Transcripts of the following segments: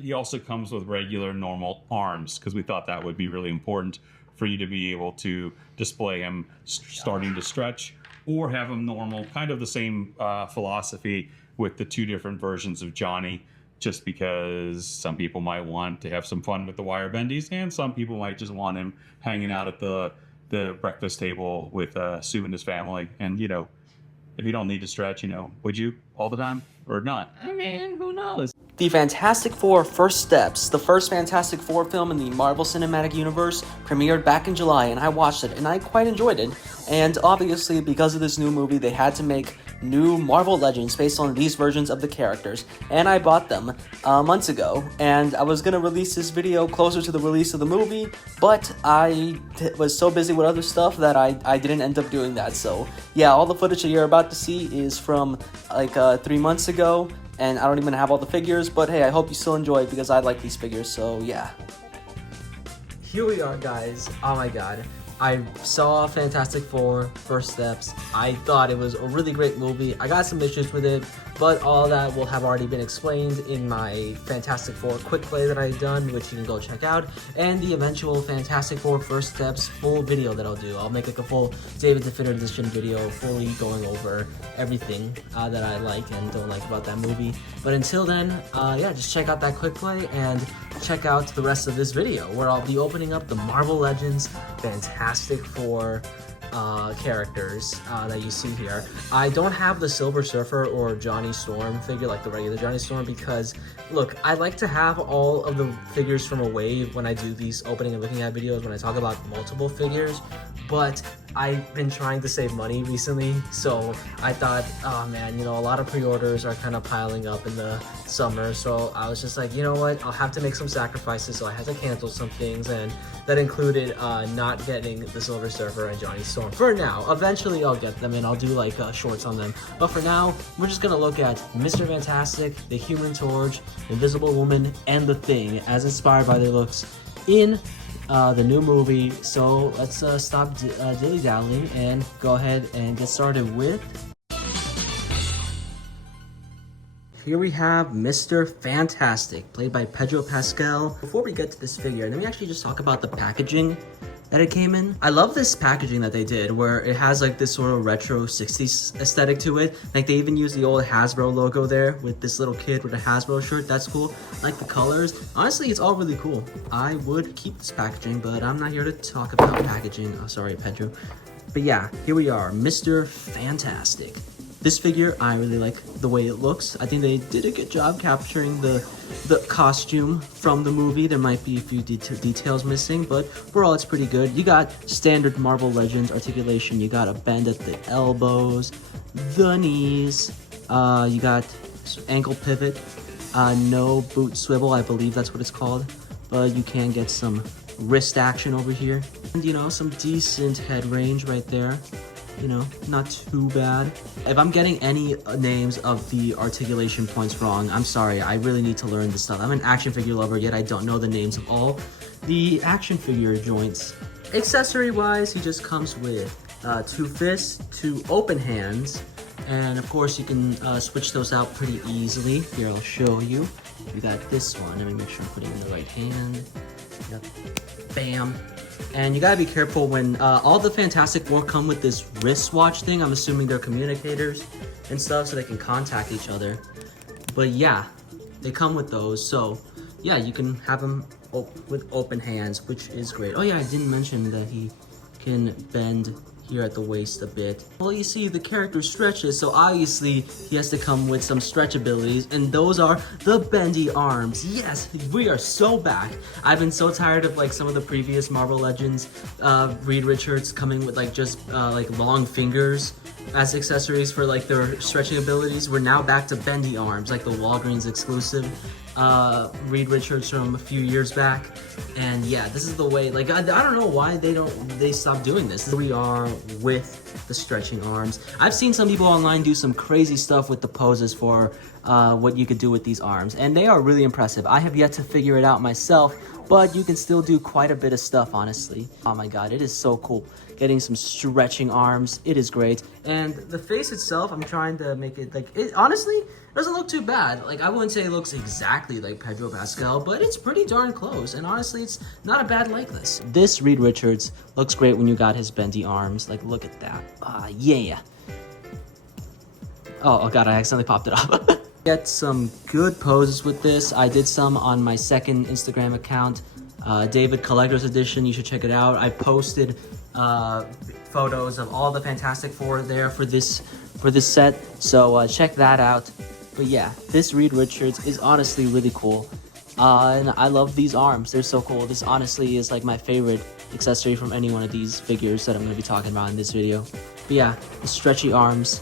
He also comes with regular normal arms because we thought that would be really important for you to be able to display him starting to stretch or have him normal, kind of the same philosophy with the two different versions of Johnny, just because some people might want to have some fun with the wire bendies and some people might just want him hanging out at the breakfast table with Sue and his family. And, you know, if you don't need to stretch, you know, would you all the time or not? I mean, who knows? The Fantastic Four First Steps, the first Fantastic Four film in the Marvel Cinematic Universe, premiered back in July, and I watched it, and I quite enjoyed it. And obviously, because of this new movie, they had to make new Marvel Legends based on these versions of the characters, and I bought them months ago, and I was going to release this video closer to the release of the movie, but I was so busy with other stuff that I didn't end up doing that. So yeah, all the footage that you're about to see is from like 3 months ago, and I don't even have all the figures, but hey, I hope you still enjoy it because I like these figures, so yeah. Here we are, guys. Oh my god. I saw Fantastic Four First Steps. I thought it was a really great movie. I got some issues with it, but all that will have already been explained in my Fantastic Four quick play that I've done, which you can go check out, and the eventual Fantastic Four First Steps full video that I'll do. I'll make like a full David Definitive Edition video, fully going over everything that I like and don't like about that movie. But until then, yeah, just check out that quick play and check out the rest of this video, where I'll be opening up the Marvel Legends Fantastic Four characters that you see here. I don't have the Silver Surfer or Johnny Storm figure like the regular Johnny Storm because, look, I like to have all of the figures from a wave when I do these opening and looking at videos when I talk about multiple figures, but I've been trying to save money recently, so I thought, oh man, you know, a lot of pre-orders are kind of piling up in the summer, so I was just like, you know what, I'll have to make some sacrifices, so I had to cancel some things, and that included not getting the Silver Surfer and Johnny Storm for now. Eventually I'll get them and I'll do like shorts on them, but for now we're just gonna look at Mr. Fantastic, the Human Torch, Invisible Woman, and the Thing as inspired by their looks in the new movie. So let's stop dilly-dallying and go ahead and get started with... Here we have Mr. Fantastic, played by Pedro Pascal. Before we get to this figure, let me actually just talk about the packaging that it came in. I love this packaging that they did, where it has like this sort of retro 60s aesthetic to it. Like they even used the old Hasbro logo there with this little kid with a Hasbro shirt. That's cool. I like the colors. Honestly, it's all really cool. I would keep this packaging, but I'm not here to talk about packaging. Oh, sorry, Pedro. But yeah, here we are, Mr. Fantastic. This figure, I really like the way it looks. I think they did a good job capturing the costume from the movie. There might be a few details missing, but overall it's pretty good. You got standard Marvel Legends articulation. You got a bend at the elbows, the knees. You got ankle pivot. No boot swivel, I believe that's what it's called. But you can get some wrist action over here. And, you know, some decent head range right there. You know, not too bad. If I'm getting any names of the articulation points wrong, I'm sorry. I really need to learn this stuff. I'm an action figure lover, yet I don't know the names of all the action figure joints. Accessory-wise, he just comes with 2 fists, 2 open hands, and of course you can switch those out pretty easily. Here, I'll show you. We got this one. Let me make sure I'm putting it in the right hand. Yep. Bam. And you gotta be careful when all the Fantastic Four come with this wristwatch thing. I'm assuming they're communicators and stuff so they can contact each other. But yeah, they come with those. So yeah, you can have them with open hands, which is great. Oh yeah, I didn't mention that he can bend here at the waist a bit. Well, you see the character stretches, so obviously he has to come with some stretch abilities, and those are the bendy arms. Yes, we are so back. I've been so tired of like some of the previous Marvel Legends Reed Richards coming with like just like long fingers as accessories for like their stretching abilities. We're now back to bendy arms, like the Walgreens exclusive Reed Richards from a few years back. And yeah, this is the way, like I don't know why they stopped doing this. Here we are with the stretching arms. I've seen some people online do some crazy stuff with the poses for what you could do with these arms, and they are really impressive. I have yet to figure it out myself, but you can still do quite a bit of stuff, honestly. Oh my god, it is so cool. Getting some stretching arms, it is great. And the face itself, I'm trying to make it like, it honestly doesn't look too bad. Like, I wouldn't say it looks exactly like Pedro Pascal, but it's pretty darn close. And honestly, it's not a bad likeness. This Reed Richards looks great when you got his bendy arms. Like, look at that. Yeah. Oh god, I accidentally popped it up. Get some good poses with this. I did some on my second Instagram account, David Collector's Edition. You should check it out. I posted photos of all the Fantastic Four there for this set, so check that out. But yeah, this Reed Richards is honestly really cool, and I love these arms. They're so cool. This honestly is like my favorite accessory from any one of these figures that I'm going to be talking about in this video. But yeah, the stretchy arms.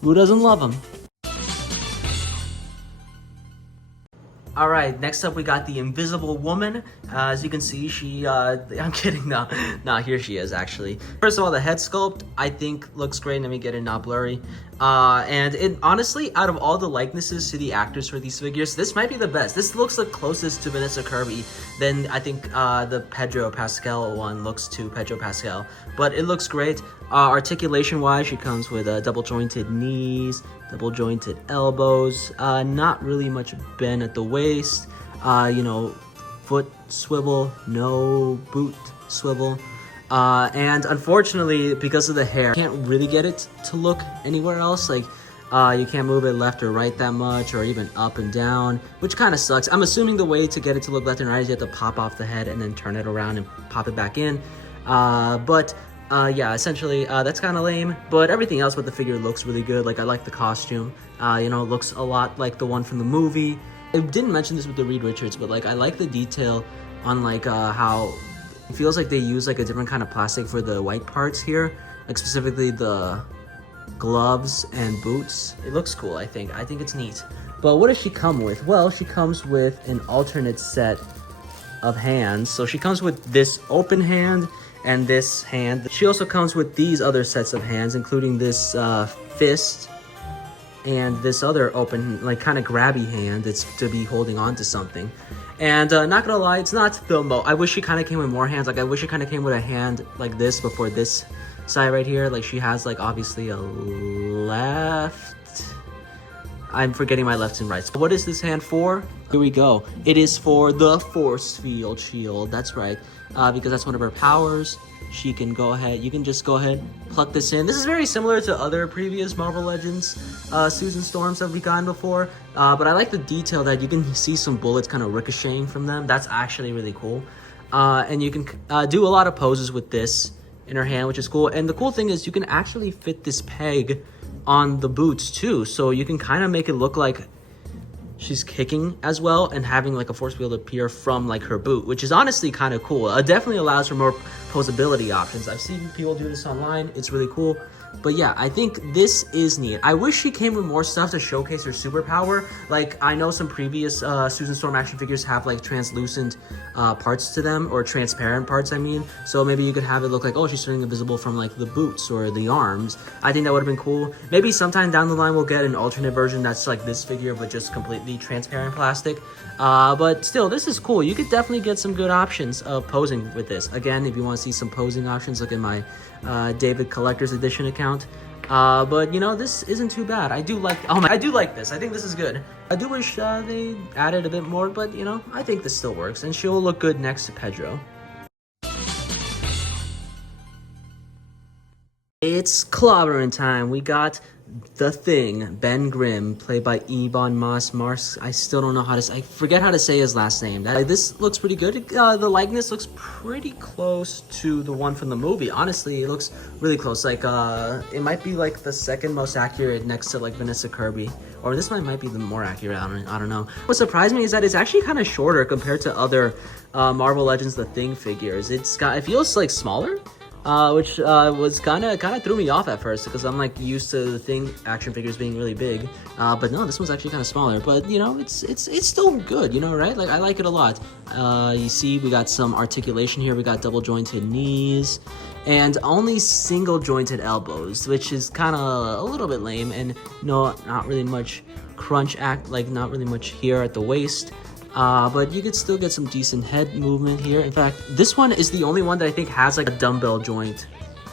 Who doesn't love them? All right, next up we got the Invisible Woman. As you can see, she, I'm kidding, no, here she is actually. First of all, the head sculpt, I think looks great. Let me get it not blurry. And it honestly, out of all the likenesses to the actors for these figures, this might be the best. This looks the closest to Vanessa Kirby than I think the Pedro Pascal one looks to Pedro Pascal. But it looks great. Articulation-wise, she comes with double jointed knees, double jointed elbows, not really much bend at the waist, you know, foot swivel, no boot swivel. And unfortunately, because of the hair, you can't really get it to look anywhere else. Like, you can't move it left or right that much, or even up and down, which kind of sucks. I'm assuming the way to get it to look left and right is you have to pop off the head and then turn it around and pop it back in. Yeah, essentially, that's kind of lame, but everything else with the figure looks really good. Like, I like the costume. You know, it looks a lot like the one from the movie. I didn't mention this with the Reed Richards, but, like, I like the detail on, like, how it feels like they use, like, a different kind of plastic for the white parts here. Like, specifically the gloves and boots. It looks cool, I think. I think it's neat. But what does she come with? Well, she comes with an alternate set of hands. So she comes with this open hand and this hand. She also comes with these other sets of hands, including this fist and this other open, like, kind of grabby hand. It's to be holding on to something. And not gonna lie, it's not the I wish she kind of came with more hands. Like, I wish she kind of came with a hand like this before this side right here. Like, she has, like, obviously a left. I'm forgetting my lefts and rights. What is this hand for? Here we go. It is for the force field shield. That's right. Because that's one of her powers. She can go ahead. You can just go ahead, pluck this in. This is very similar to other previous Marvel Legends Susan Storms that we've gotten before. But I like the detail that you can see some bullets kind of ricocheting from them. That's actually really cool. And you can do a lot of poses with this in her hand, which is cool. And the cool thing is you can actually fit this peg on the boots too. So you can kind of make it look like she's kicking as well and having like a force field appear from like her boot, which is honestly kind of cool. It definitely allows for more posability options. I've seen people do this online. It's really cool. But yeah, I think this is neat. I wish she came with more stuff to showcase her superpower. Like, I know some previous Susan Storm action figures have like translucent parts to them, or transparent parts, I mean. So maybe you could have it look like, oh, she's turning invisible from like the boots or the arms. I think that would have been cool. Maybe sometime down the line we'll get an alternate version that's like this figure but just completely transparent plastic. But still, this is cool. You could definitely get some good options of posing with this. Again, if you want to see some posing options, look at my David Collector's Edition account. But you know, this isn't too bad. I do like this. I think this is good. I do wish they added a bit more, but you know, I think this still works, and she'll look good next to Pedro. It's clobbering time. We got the Thing, Ben Grimm, played by Ebon Moss. I still don't know how to. I forget how to say his last name. This looks pretty good. The likeness looks pretty close to the one from the movie. Honestly, it looks really close. Like, it might be like the second most accurate next to like Vanessa Kirby, or this might be the more accurate. I don't know. What surprised me is that it's actually kind of shorter compared to other Marvel Legends The Thing figures. It feels like smaller. Which was kind of threw me off at first, because I'm like used to the Thing action figures being really big, but no, this one's actually kind of smaller. But you know, it's still good, you know, right? Like, I like it a lot. You see, we got some articulation here. We got double jointed knees and only single jointed elbows, which is kind of a little bit lame, and no, not really much crunch not really much here at the waist. But you could still get some decent head movement here. In fact, this one is the only one that I think has like a dumbbell joint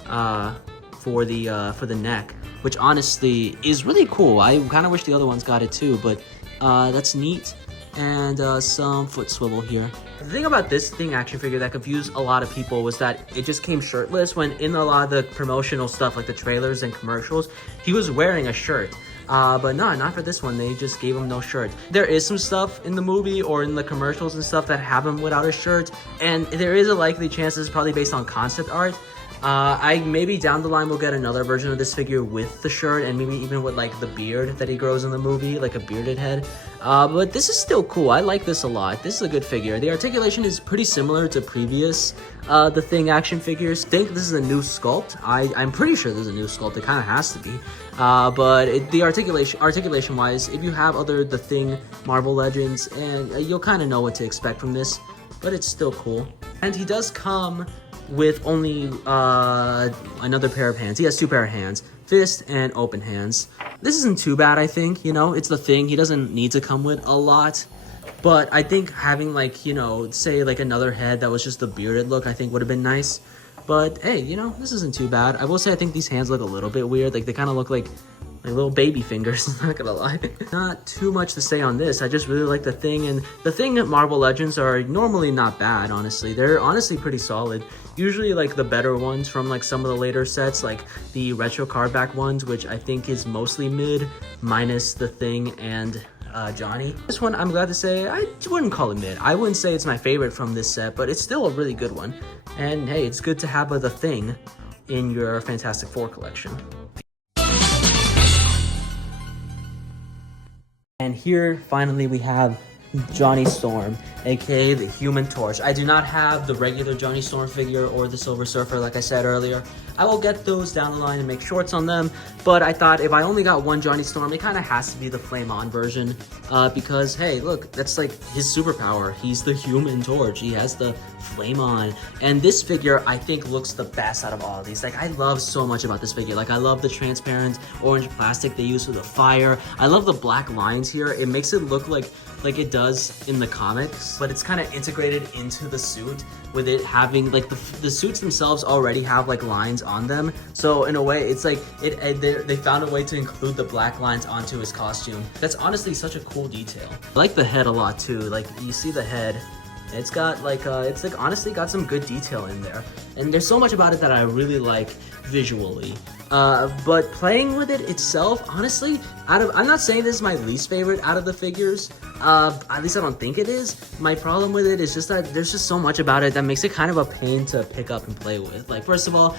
for the neck, which honestly is really cool. I kind of wish the other ones got it too, but that's neat. And some foot swivel here. The thing about this Thing action figure that confused a lot of people was that it just came shirtless, when in a lot of the promotional stuff like the trailers and commercials, he was wearing a shirt. But no, not for this one. They just gave him no shirt. There is some stuff in the movie or in the commercials and stuff that have him without a shirt, and there is a likely chance this is probably based on concept art. I maybe down the line will get another version of this figure with the shirt, and maybe even with like the beard that he grows in the movie, like a bearded head. But this is still cool. I like this a lot. This is a good figure. The articulation is pretty similar to previous The Thing action figures. I think this is a new sculpt. I'm pretty sure this is a new sculpt. It kind of has to be. But the articulation wise, if you have other The Thing Marvel Legends, and you'll kind of know what to expect from this, but it's still cool. And he does come with only another pair of hands. He has two pair of hands, fist and open hands. This isn't too bad, I think. You know, it's The Thing. He doesn't need to come with a lot. But I think having, like, you know, say like another head that was just the bearded look, I think would have been nice. But hey, you know, this isn't too bad. I will say I think these hands look a little bit weird. Like, they kind of look like little baby fingers, not gonna lie. Not too much to say on this. I just really like The Thing, and The Thing Marvel Legends are normally not bad, honestly. They're honestly pretty solid. Usually like the better ones from like some of the later sets, like the retro card back ones, which I think is mostly mid, minus The Thing and Johnny. This one, I'm glad to say, I wouldn't call it mid. I wouldn't say it's my favorite from this set, but it's still a really good one. And hey, it's good to have The Thing in your Fantastic Four collection. And here, finally, we have Johnny Storm, aka the Human Torch. I do not have the regular Johnny Storm figure or the Silver Surfer, like I said earlier. I will get those down the line and make shorts on them, but I thought if I only got one Johnny Storm, it kind of has to be the Flame On version, because, hey, look, that's like his superpower. He's the Human Torch. He has the Flame On, and this figure, I think, looks the best out of all of these. Like, I love so much about this figure. Like, I love the transparent orange plastic they use for the fire. I love the black lines here. It makes it look like it does in the comics, but it's kind of integrated into the suit, with it having like the suits themselves already have like lines on them. So in a way, it's like they found a way to include the black lines onto his costume. That's honestly such a cool detail. I like the head a lot too. Like, you see the head, it's got like it's like honestly got some good detail in there, and there's so much about it that I really like visually. But playing with it itself, honestly, I'm not saying this is my least favorite out of the figures. At least I don't think it is. My problem with it is just that there's just so much about it that makes it kind of a pain to pick up and play with. Like, first of all,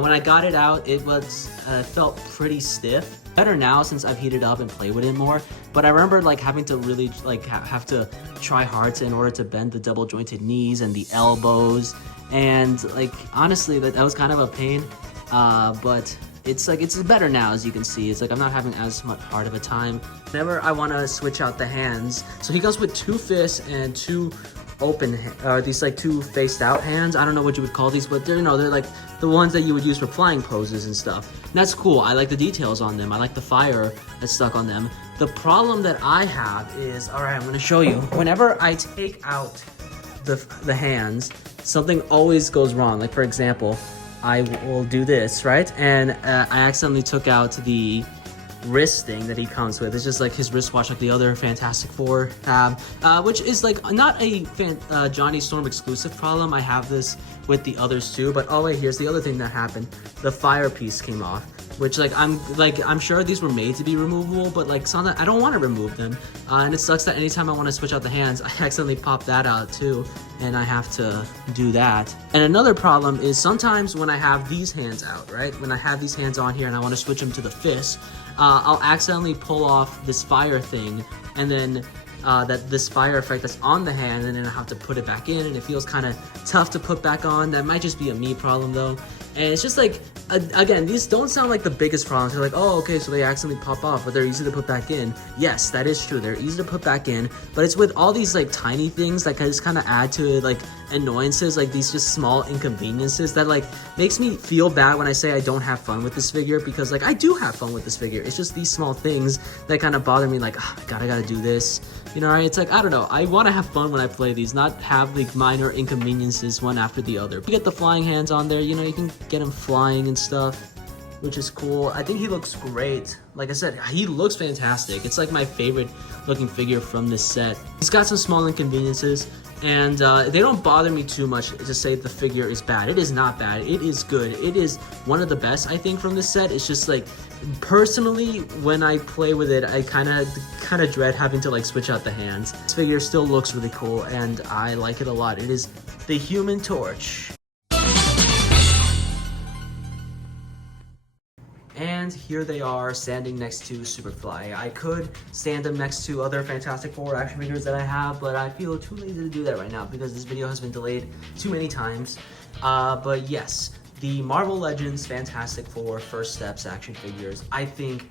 when I got it out, it was felt pretty stiff. Better now since I've heated up and played with it more. But I remember like having to really like have to try hard in order to bend the double jointed knees and the elbows, and like honestly that was kind of a pain. But it's like it's better now, as you can see. It's like I'm not having as much hard of a time. Whenever I want to switch out the hands, so he comes with two fists and two open, these like two faced out hands. I don't know what you would call these, but they're, you know, they're like the ones that you would use for flying poses and stuff. And that's cool. I like the details on them. I like the fire that's stuck on them. The problem that I have is, all right, I'm going to show you. Whenever I take out the hands, something always goes wrong. Like, for example, I will do this, right? And I accidentally took out the wrist thing that he comes with. It's just like his wristwatch, like the other Fantastic Four have, which is like not a Johnny Storm exclusive problem. I have this with the others too. But oh wait, here's the other thing that happened. The fire piece came off, which I'm sure these were made to be removable, but like some I don't want to remove them, and it sucks that anytime I want to switch out the hands, I accidentally pop that out too, and I have to do that. And another problem is sometimes when I have these hands out, right? When I have these hands on here and I want to switch them to the fist, I'll accidentally pull off this fire thing, and then this fire effect that's on the hand, and then I have to put it back in, and it feels kind of tough to put back on. That might just be a me problem though. And it's just like, again, these don't sound like the biggest problems. They're like, oh, okay, so they accidentally pop off, but they're easy to put back in. Yes, that is true. They're easy to put back in, but it's with all these like tiny things that just kind of add to like annoyances, like these just small inconveniences that like makes me feel bad when I say I don't have fun with this figure, because like I do have fun with this figure. It's just these small things that kind of bother me, like, oh, God, I gotta do this. You know, it's like, I don't know. I want to have fun when I play these, not have like minor inconveniences one after the other. You get the flying hands on there, you know, you can get him flying and stuff, which is cool. I think he looks great. Like I said, he looks fantastic. It's like my favorite looking figure from this set. He's got some small inconveniences, and they don't bother me too much to say the figure is bad. It is not bad. It is good. It is one of the best, I think, from this set. It's just like, personally, when I play with it, I kind of dread having to like switch out the hands. This figure still looks really cool, and I like it a lot. It is the Human Torch. And here they are standing next to Superfly. I could stand them next to other Fantastic Four action figures that I have, but I feel too lazy to do that right now because this video has been delayed too many times. But yes, the Marvel Legends Fantastic Four First Steps action figures, I think,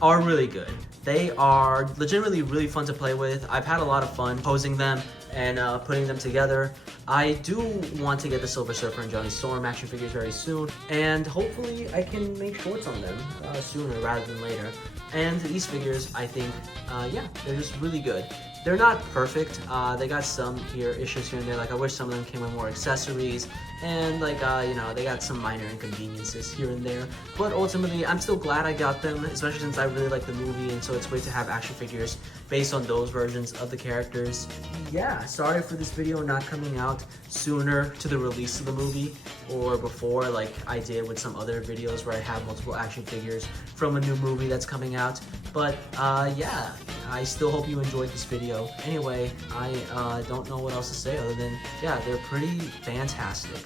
are really good. They are legitimately really fun to play with. I've had a lot of fun posing them and putting them together. I do want to get the Silver Surfer and Johnny Storm action figures very soon, and hopefully I can make shorts on them sooner rather than later. And these figures, I think, yeah, they're just really good. They're not perfect. They got some issues here and there. Like, I wish some of them came with more accessories, and like, you know, they got some minor inconveniences here and there. But ultimately, I'm still glad I got them, especially since I really like the movie, and so it's great to have action figures based on those versions of the characters. Yeah, sorry for this video not coming out sooner to the release of the movie, or before, like I did with some other videos where I have multiple action figures from a new movie that's coming out. But yeah, I still hope you enjoyed this video. Anyway, I don't know what else to say other than, yeah, they're pretty fantastic.